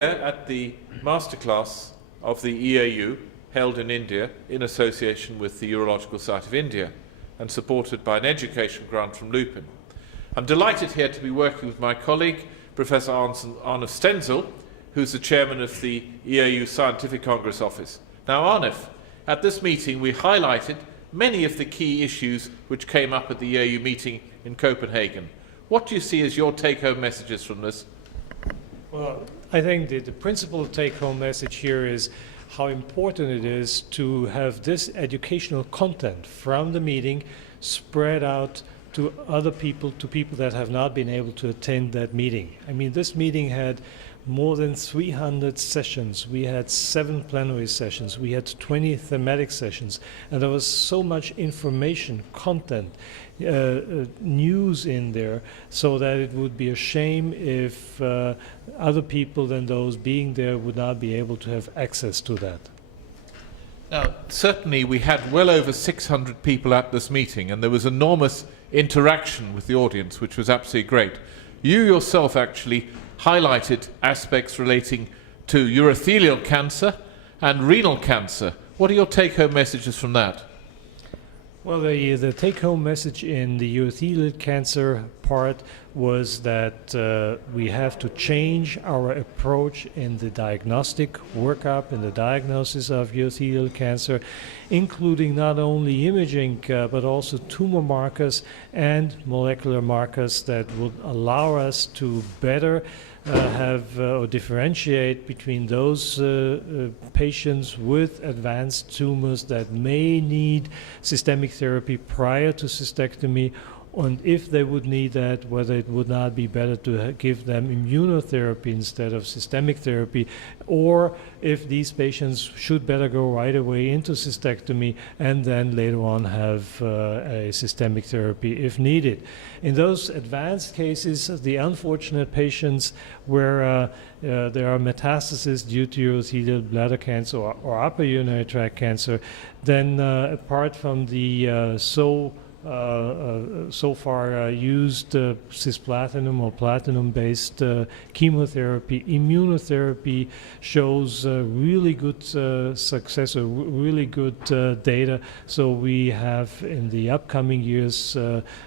At the masterclass of the EAU held in India in association with the Urological Society of India and supported by an education grant from Lupin. I'm delighted here to be working with my colleague, Professor Arnulf Stenzel, who's the chairman of the EAU Scientific Congress Office. Now, Arnulf, at this meeting we highlighted many of the key issues which came up at the EAU meeting in Copenhagen. What do you see as your take-home messages from this? Well, I think the principal take-home message here is how important it is to have this educational content from the meeting spread out to other people, to people that have not been able to attend that meeting. I mean, this meeting had more than 300 sessions. We had 7 plenary sessions. We had 20 thematic sessions. And there was so much information, content, news in there, so that it would be a shame if other people than those being there would not be able to have access to that. Now, certainly we had well over 600 people at this meeting, and there was enormous interaction with the audience, which was absolutely great. You yourself actually highlighted aspects relating to urothelial cancer and renal cancer. What are your take-home messages from that? Well, the take-home message in the urothelial cancer part was that we have to change our approach in the diagnostic workup, in the diagnosis of urothelial cancer, including not only imaging but also tumor markers and molecular markers that would allow us to better have or differentiate between those patients with advanced tumors that may need systemic therapy prior to cystectomy, and if they would need that, whether it would not be better to give them immunotherapy instead of systemic therapy, or if these patients should better go right away into cystectomy and then later on have a systemic therapy if needed. In those advanced cases, the unfortunate patients where there are metastases due to urothelial bladder cancer or upper urinary tract cancer, then apart from the so far used cisplatinum or platinum-based chemotherapy, immunotherapy shows really good success or really good data. So we have in the upcoming years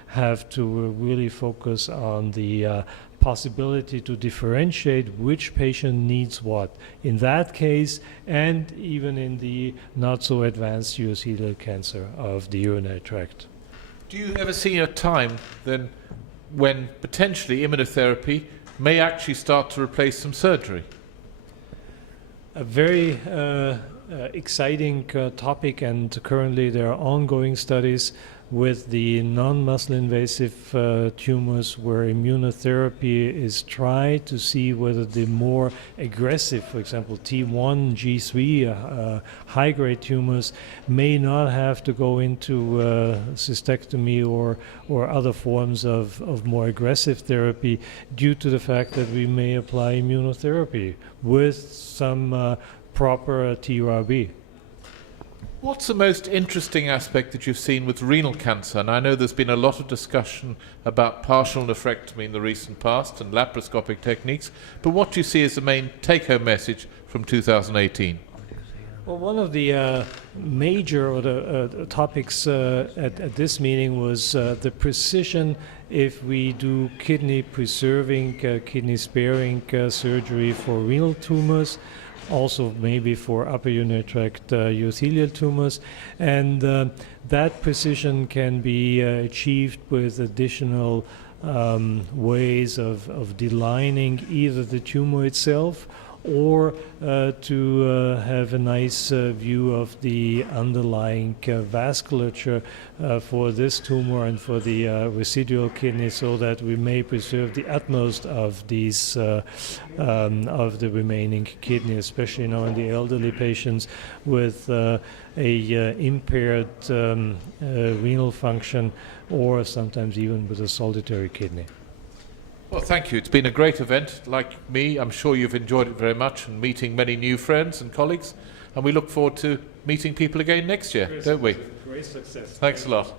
have to really focus on the possibility to differentiate which patient needs what in that case, and even in the not so advanced urothelial cancer of the urinary tract. Do you ever see a time then when potentially immunotherapy may actually start to replace some surgery? A very exciting topic, and currently there are ongoing studies with the non-muscle invasive tumors where immunotherapy is tried to see whether the more aggressive, for example, T1, G3, high-grade tumors may not have to go into cystectomy or other forms of more aggressive therapy due to the fact that we may apply immunotherapy with some proper TURB. What's the most interesting aspect that you've seen with renal cancer? And I know there's been a lot of discussion about partial nephrectomy in the recent past and laparoscopic techniques, but what do you see as the main take-home message from 2018? Well, one of the major or the topics at this meeting was the precision if we do kidney-preserving, kidney-sparing surgery for renal tumors, also maybe for upper urinary tract urothelial tumors, and that precision can be achieved with additional ways of delining either the tumor itself or to have a nice view of the underlying vasculature for this tumor and for the residual kidney, so that we may preserve the utmost of these of the remaining kidney, especially now in the elderly patients with impaired renal function, or sometimes even with a solitary kidney. Well, thank you. It's been a great event. Like me, I'm sure you've enjoyed it very much and meeting many new friends and colleagues. And we look forward to meeting people again next year, don't we? Great success. Thanks a lot.